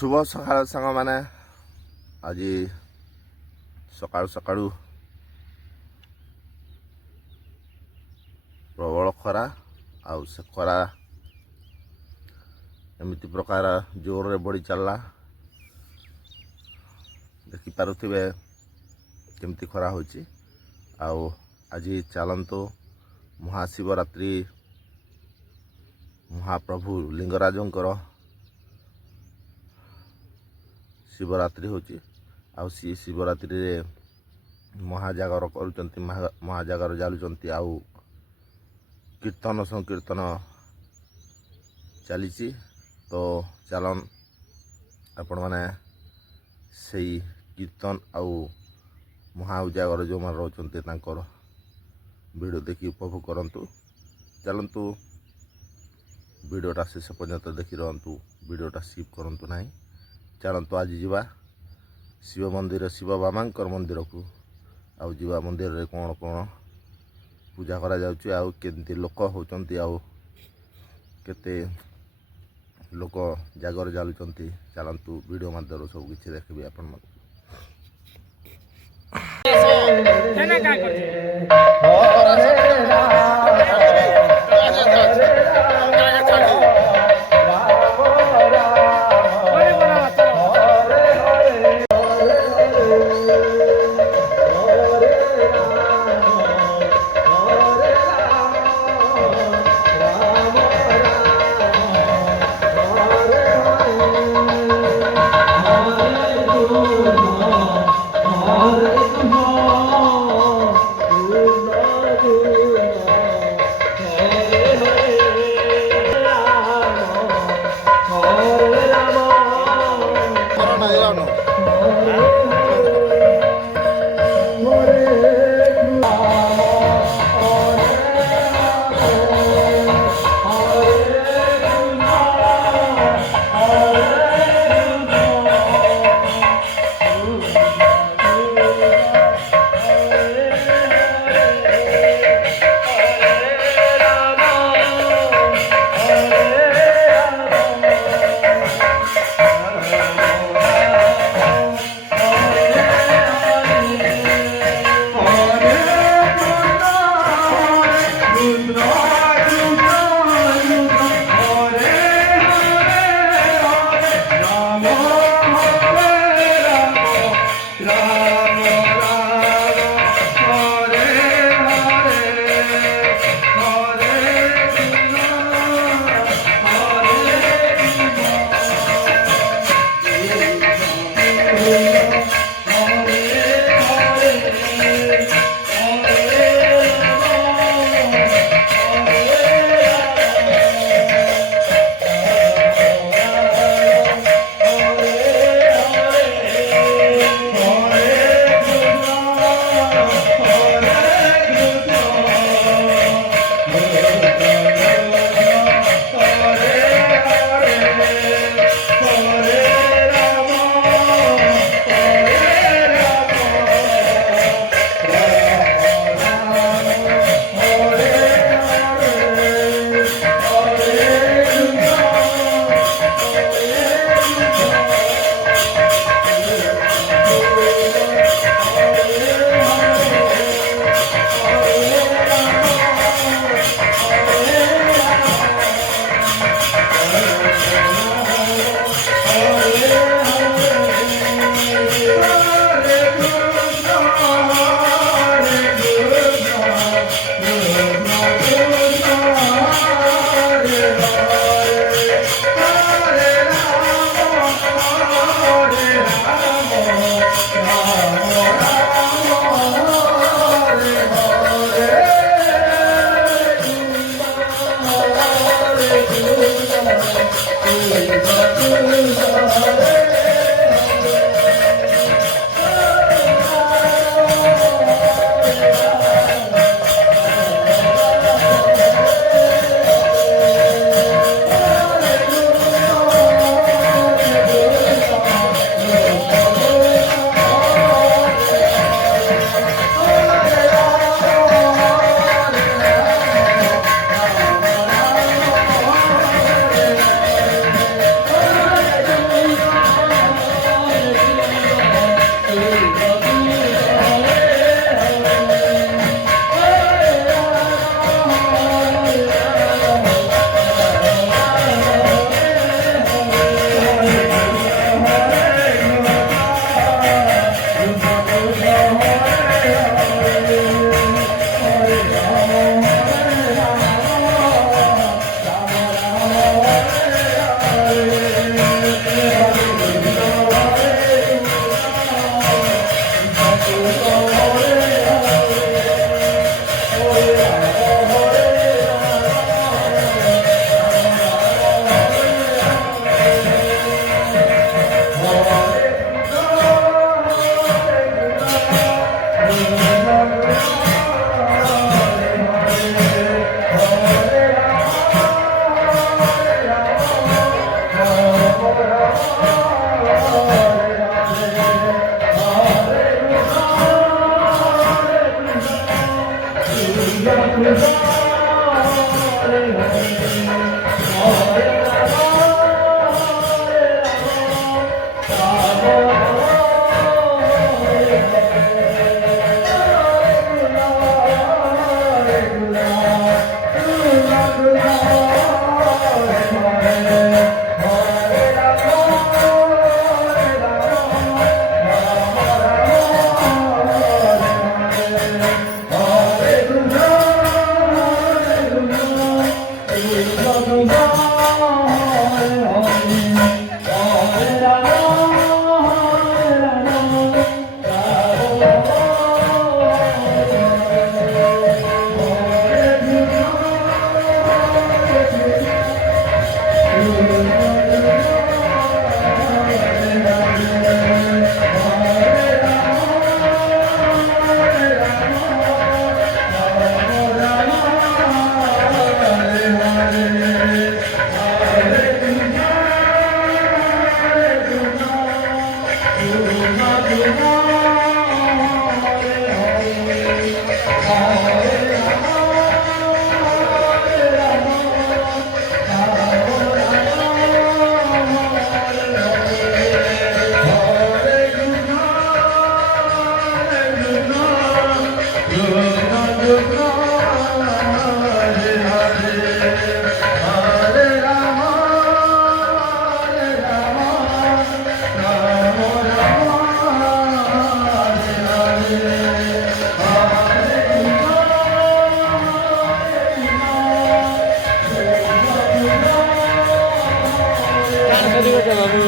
शुभ सकाळ सांग मैंने आज सकाळु सकाळु प्रबल खरा आउ से खरा एमती प्रकार जोर रे बढ़ी चलला देखिपे केमती खरा होची आउ आज चलतु महाशिवरात्रि महाप्रभु लिंगराजंकर शिवरात्रि होची आउ सी शिवरात्रि रे महाजागर करुचंती महाजागर जालुचंती आउ कीर्तन संकीर्तन चली तो चलन आपण मैंने से कीर्तन आउ महाउजागर जो मैंने रोचंती तांकर वीडियो देखि उपभोग करंतु। चलंतु वीडियोटा शेष पर्यंत देखि रहंतु, वीडियोटा स्किप करंतु नहीं। चलंतु आज जीवा शिव मंदिर शिव बाबांकर मंदिर को आउ जीवा मंदिर रे कौन कौन पूजा करा जाउची आउ केंती लोक होचंती आउ केते लोक जागर जालुचंती। चलंतु वीडियो माध्यम सब किछि देखबी आपण मन केना का करछे Oh কার সাথে কথা বাবু